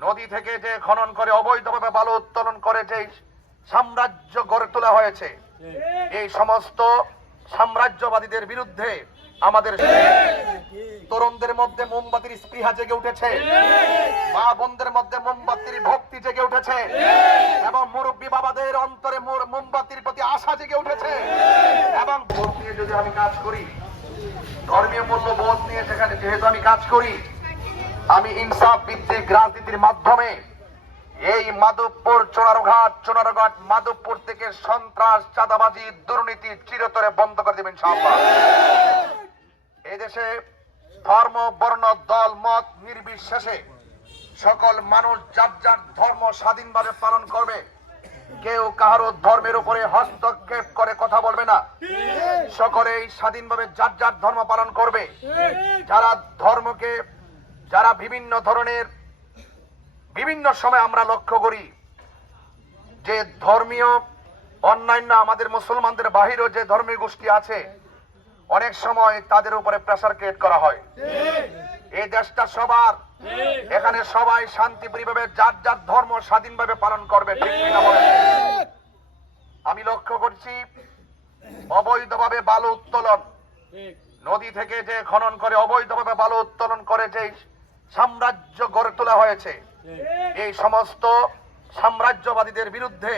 নদী থেকে যে খনন করে অবৈধভাবে বালু উত্তোলন করে যে সাম্রাজ্য গড়ে তোলা হয়েছে, এই সমস্ত সাম্রাজ্যবাদীদের বিরুদ্ধে আমাদের তরুণদের মধ্যে মোমবাতির স্পৃহা জেগে উঠেছে, মা বোনদের মধ্যে মোমবাতির ভক্তি জেগে উঠেছে এবং মুরব্বী বাবাদের অন্তরে মোমবাতির প্রতি আশা জেগে উঠেছে। এবং বোধ নিয়ে যদি আমি কাজ করি, ধর্মীয় মূল্যবোধ নিয়ে যেহেতু আমি কাজ করি, আমি ইনসাফ ভিত্তিক রাজনীতির মাধ্যমে এই মাধবপুর চোনারঘাট মাধবপুর থেকে সন্ত্রাস, চাঁদাবাজি, দুর্নীতি চিরতরে বন্ধ করে দেবেন ইনশাআল্লাহ। এই দেশে ধর্ম, বর্ণ, দল, মত নির্বিশেষে সকল মানুষ যার যার ধর্ম স্বাধীনভাবে পালন করবে। কেউ কারো ধর্মের উপরে হস্তক্ষেপ করে কথা বলবে না। সকলেই স্বাধীনভাবে যার যার ধর্ম পালন করবে। যারা বিভিন্ন ধরনের বিভিন্ন সময় আমরা লক্ষ্য করি যে ধর্মীয় অন্যান্য আমাদের মুসলমানদের বাহিরেও যে ধর্মীয় গোষ্ঠী আছে, অনেক সময় তাদের উপরে প্রেসার ক্রিয়েট করা হয়। এই দেশটা সবার, এখানে সবাই শান্তিপ্রিয়ভাবে যার যার ধর্ম স্বাধীনভাবে পালন করবে, ঠিক কিনা বলেন? আমি লক্ষ্য করছি অবৈধভাবে বালু উত্তোলন, নদী থেকে যে খনন করে অবৈধভাবে বালু উত্তোলন করে যে সাম্রাজ্য গড়ে তোলা হয়েছে, এই সমস্ত সাম্রাজ্যবাদীদের বিরুদ্ধে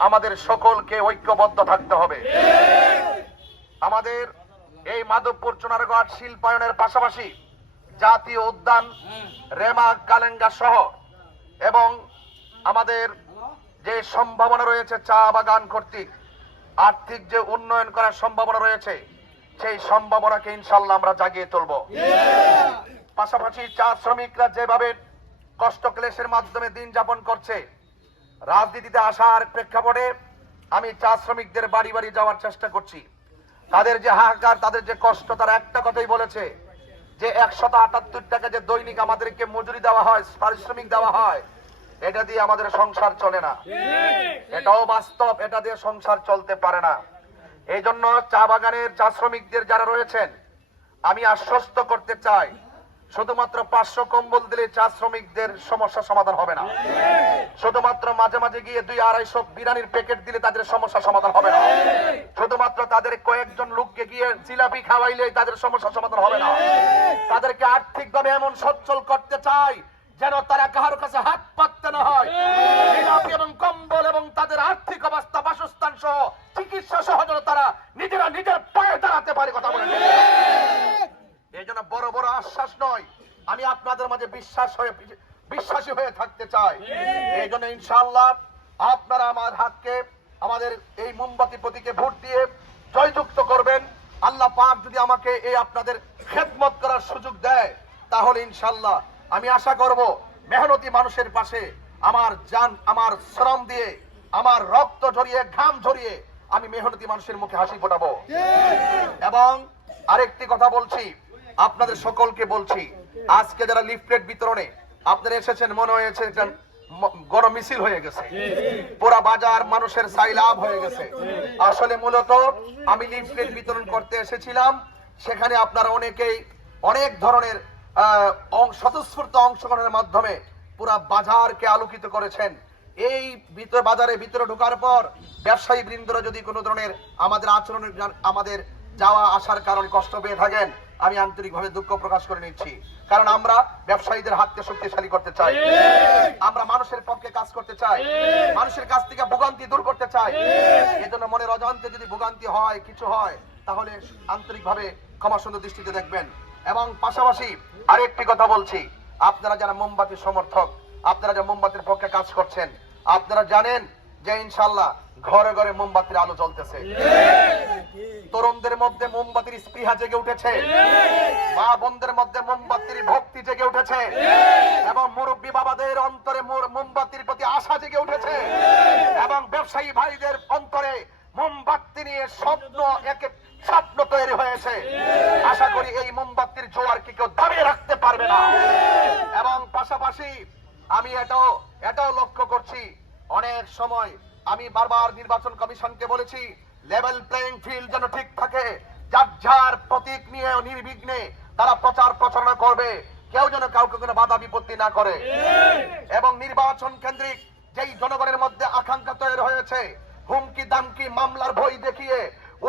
আমাদের সকলকে ঐক্যবদ্ধ থাকতে হবে। আমাদের এই মাধবপুর চোনারঘাট শিল্পায়নের পাশাপাশি জাতীয় উদ্যান, রেমা, কালেঙ্গা সহ এবং আমাদের যে সম্ভাবনা রয়েছে চা বাগান কর্তৃক আর্থিক যে উন্নয়ন করার সম্ভাবনা রয়েছে, সেই সম্ভাবনাকে ইনশাআল্লাহ আমরা জাগিয়ে তুলব। পাশাপাশি চা শ্রমিকরা যেভাবে কষ্ট ক্লেশের মাধ্যমে দিন যাপন করছে, রাজনীতিতে আসার প্রেক্ষাপটে আমি চা শ্রমিকদের বাড়ি বাড়ি যাওয়ার চেষ্টা করছি। তাদের যে হাহাকার, তাদের যে কষ্ট, তারা একটা কথাই বলেছে যে 178 টাকা যে দৈনিক আমাদেরকে মজুরি দেওয়া হয়, পারিশ্রমিক দেওয়া হয়, এটা দিয়ে আমাদের সংসার চলে না। এটাও বাস্তব, এটা দিয়ে সংসার চলতে পারে না। এই জন্য চা বাগানের চা শ্রমিকদের যারা রয়েছেন, আমি আশ্বস্ত করতে চাই, শুধুমাত্র 500 কম্বল দিলে চা শ্রমিকদের সমস্যা সমাধান হবে না। শুধুমাত্র মাঝে মাঝে গিয়ে 200-250 বিরিয়ানির প্যাকেট দিলে তাদের সমস্যা সমাধান হবে না। শুধুমাত্র তাদের কয়েকজন লোককে গিয়ে জিলাপি খাওয়াইলে তাদের সমস্যা সমাধান হবে না। তাদেরকে আর্থিকভাবে এমন সচ্ছল করতে চাই যেন তারা কারোর কাছে হাত পাততে না হয়। জিলাপি এবং কম্বল এবং তাদের আর্থিক অবস্থা, বাসস্থান সহ চিকিৎসা সহ যেন তারা নিজেরা নিজের পায়ে দাঁড়াতে পারে। কথা বলে এই জন্য বড় বড় আশ্বাস নয়, আমি আপনাদের মাঝে বিশ্বাসী হয়ে থাকতে চাই। এই জন্য ইনশাআল্লাহ আপনারা আমাদের এই মোমবাতি প্রতীকে ভোট দিয়ে জয়যুক্ত করবেন। আল্লাহ পাক যদি আমাকে এই আপনাদের খেদমত করার সুযোগ দেয়, তাহলে ইনশাআল্লাহ আমি আশা করব মেহনতি মানুষের পাশে আমার জান, আমার শ্রম দিয়ে, আমার রক্ত ঝরিয়ে, ঘাম ঝরিয়ে আমি মেহনতি মানুষের মুখে হাসি ফোটাবো। এবং আরেকটি কথা বলছি, আপনাদের সকলকে বলছি, আজকে যারা লিফলেট বিতরণে আপনারা এসেছেন, মনে হয়েছে গণ মিছিল হয়ে গেছে, পুরা বাজার মানুষের সাইলাভ হয়ে গেছে। আসলে মূলত আমি লিফলেট বিতরণ করতে এসেছিলাম, সেখানে আপনারা অনেকেই অনেক ধরনের স্বতঃস্ফূর্ত অংশগ্রহণের মাধ্যমে পুরা বাজারকে আলোকিত করেছেন। এই বাজারে ভিতরে ঢোকার পর ব্যবসায়ী বৃন্দরা যদি কোনো ধরনের আমাদের আচরণের, আমাদের যাওয়া আসার কারণে কষ্ট পেয়ে থাকেন, আমি আন্তরিকভাবে দুঃখ প্রকাশ করে নিচ্ছি। কারণ আমরা ব্যবসায়ীদের হাতকে শক্তিশালী করতে চাই, আমরা মানুষের পক্ষে কাজ করতে চাই, মানুষের কাছ থেকে ভোগান্তি দূর করতে চাই। এই জন্য মনের অজান্তে যদি ভোগান্তি হয়, কিছু হয়, তাহলে আন্তরিকভাবে ক্ষমা সুন্দর দৃষ্টিতে দেখবেন। এবং পাশাপাশি আরেকটি কথা বলছি, আপনারা যারা মোমবাতির সমর্থক, আপনারা যারা মোমবাতির পক্ষে কাজ করছেন, আপনারা জানেন যে ইনশাআল্লাহ ঘরে ঘরে মোমবাতির আলো জ্বলতেছে। তরুণদের মধ্যে মোমবাতির স্পৃহা জেগে উঠেছে, মা বোনদের মধ্যে মোমবাতির ভক্তি জেগে উঠেছে এবং মুরব্বী বাবাদের অন্তরে মোমবাতির প্রতি আশা জেগে উঠেছে এবং ব্যবসায়ী ভাইদের অন্তরে মোমবাতি নিয়ে স্বপ্ন তৈরি হয়েছে। আশা করি এই মোমবাতির জোয়ারকে কেউ দাঁড়িয়ে রাখতে পারবে না। এবং পাশাপাশি আমি এটাও লক্ষ্য করছি, অনেক সময় আমি বারবার নির্বাচন কমিশনকে বলেছি, লেভেল প্লেইং ফিল্ড যেন ঠিক থাকে, যার যার প্রতীক নিয়ে নির্বিঘ্নে তারা প্রচার প্রচারণা করবে, কেউ যেন কাউকে কোনো বাধা বিপত্তি না করে। এবং নির্বাচন কেন্দ্রিক যেই জনগণের মধ্যে আকাঙ্ক্ষা তৈরি হয়েছে, হুমকি দামকি মামলার ভয় দেখিয়ে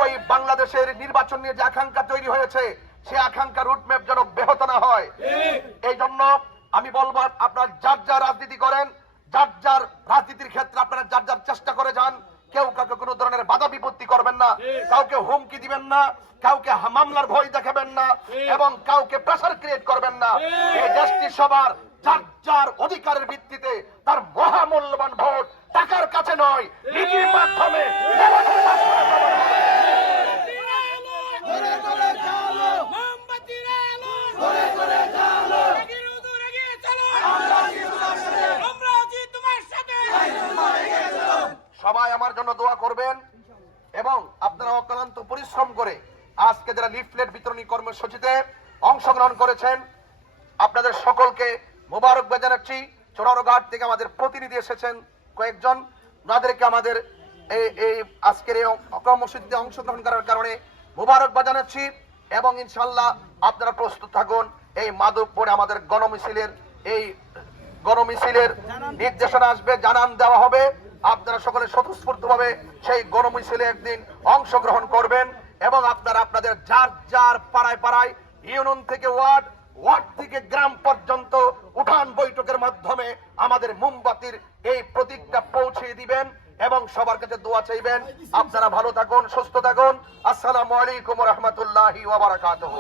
ওই বাংলাদেশের নির্বাচন নিয়ে যে আকাঙ্ক্ষা তৈরি হয়েছে, সে আকাঙ্ক্ষা রুটম্যাপ যেন ব্যাহত না হয়। এই জন্য আমি বলবো, আপনার যার যার রাজনীতি করেন, যার যার রাজনীতির ক্ষেত্রে আপনারা যার যার চেষ্টা করে যান, কেউ কাউকে কোনো ধরনের বাধা বিপত্তি করবেন না, কাউকে হুমকি দিবেন না, কাউকে মামলার ভয় দেখাবেন না, এবং কাউকে প্রেসার ক্রিয়েট করবেন না। এই দেশটি সবার, যার যার অধিকারের ভিত্তিতে তার মহামূল্যবান ভোট টাকার কাছে নয়, নীতির মাধ্যমে সবাই আমার জন্য দোয়া করবেন। এবং আপনারা অক্লান্ত পরিশ্রম করে আজকে যারা লিফলেট বিতরণী কর্মসূচিতে অংশগ্রহণ করেছেন, আপনাদের সকলকে মোবারকবাদ জানাচ্ছি। চোরারঘাট থেকে আমাদের প্রতিনিধি এসেছেন কয়েকজন, তাদেরকে আমাদের এই আজকের এই কর্মসূচিতে অংশগ্রহণ করার কারণে মোবারকবাদ জানাচ্ছি। এবং ইনশাল্লাহ আপনারা প্রস্তুত থাকুন। এই মাধবপুরে আমাদের গণমিছিলের নির্দেশনা আসবে, জানান দেওয়া হবে। আপনারা সকলে স্বতঃস্ফূর্তভাবে সেই গণমিছিলে একদিন অংশগ্রহণ করবেন এবং আপনারা আপনাদের যার যার পাড়ায় পাড়ায়, ইউনিয়ন থেকে ওয়ার্ড, ওয়ার্ড থেকে গ্রাম পর্যন্ত উঠান বৈঠকের মাধ্যমে আমাদের মোমবাতির এই প্রতীকটা পৌঁছে দিবেন এবং সবার কাছে দোয়া চাইবেন। আপনারা ভালো থাকুন, সুস্থ থাকুন। আসসালামু আলাইকুম ওয়া রাহমাতুল্লাহি ওয়া বারাকাতুহু।